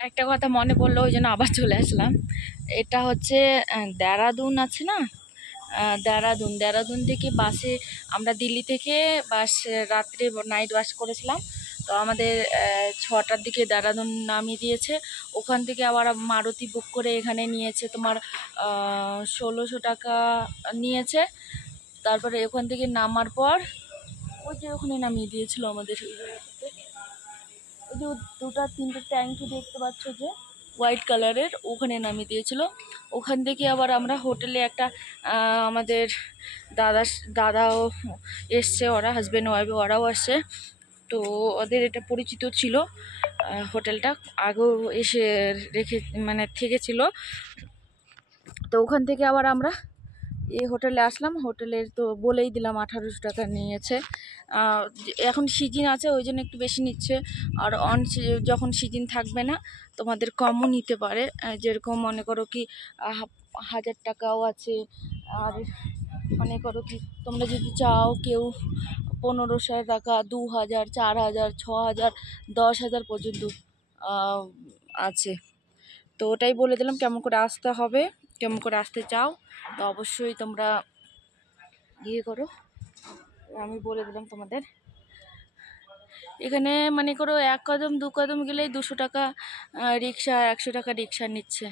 একটা কথা মনে পড়লো, ওই জন্য আবার চলে আসলাম। এটা হচ্ছে দেরাদুন আছে না, দেরাদুন দেরাদুন থেকে বাসে আমরা দিল্লি থেকে বাস রাত্রে নাইট বাস করেছিলাম। তো আমাদের 6টার দিকে দেরাদুন নামিয়ে দিয়েছে। ওখান থেকে আবার মারুতি বুক করে এখানে নিয়েছে তোমার 1600 টাকা নিয়েছে। তারপরে ওখান থেকে নামার পর ওই যে ওখানে নামিয়ে দিয়েছিল আমাদের ওই জায়গাটাতে। ওই যে দুটা তিনটে ট্যাঙ্কি দেখতে পাচ্ছ যে হোয়াইট কালারের, ওখানে নামিয়ে দিয়েছিল। ওখান থেকে আবার আমরা হোটেলে একটা আমাদের দাদা দাদাও এসছে, ওরা হাজব্যান্ড ওয়াইফ ওরাও আসছে। তো ওদের এটা পরিচিত ছিল হোটেলটা, আগেও এসে রেখে মানে থেকেছিল। তো ওখান থেকে আবার আমরা এই হোটেলে আসলাম। হোটেলের তো বলেই দিলাম 1800 টাকা নিয়েছে। এখন সিজন আছে ওই জন্য একটু বেশি নিচ্ছে। আর যখন সিজন থাকবে না তোমাদের কমও নিতে পারে, যেরকম মনে করো কি 1000 টাকাও আছে। আর মনে করো কি তোমরা যদি চাও কেউ 1500 টাকা, 2000, 4000, 6000, 10,000 পর্যন্ত আছে। তো ওটাই বলে দিলাম কেমন করে আসতে হবে, কেমন করে আসতে চাও। তো অবশ্যই তোমরা ইয়ে করো, আমি বলে দিলাম তোমাদের। এখানে মনে করো 1 কদম 2 কদম গেলেই 200 টাকা রিক্সা, 100 টাকা রিক্সা নিচ্ছে।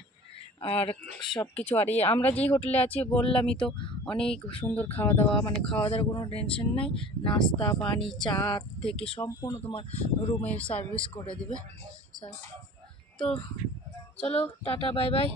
আর সব কিছু, আর আমরা যেই হোটেলে আছি বললামই তো, অনেক সুন্দর খাওয়া দাওয়া, মানে খাওয়া দাওয়ার কোনো টেনশন নাই। নাস্তা পানি চা থেকে সম্পূর্ণ তোমার রুমের সার্ভিস করে দেবে স্যার। তো চলো টাটা বাই বাই।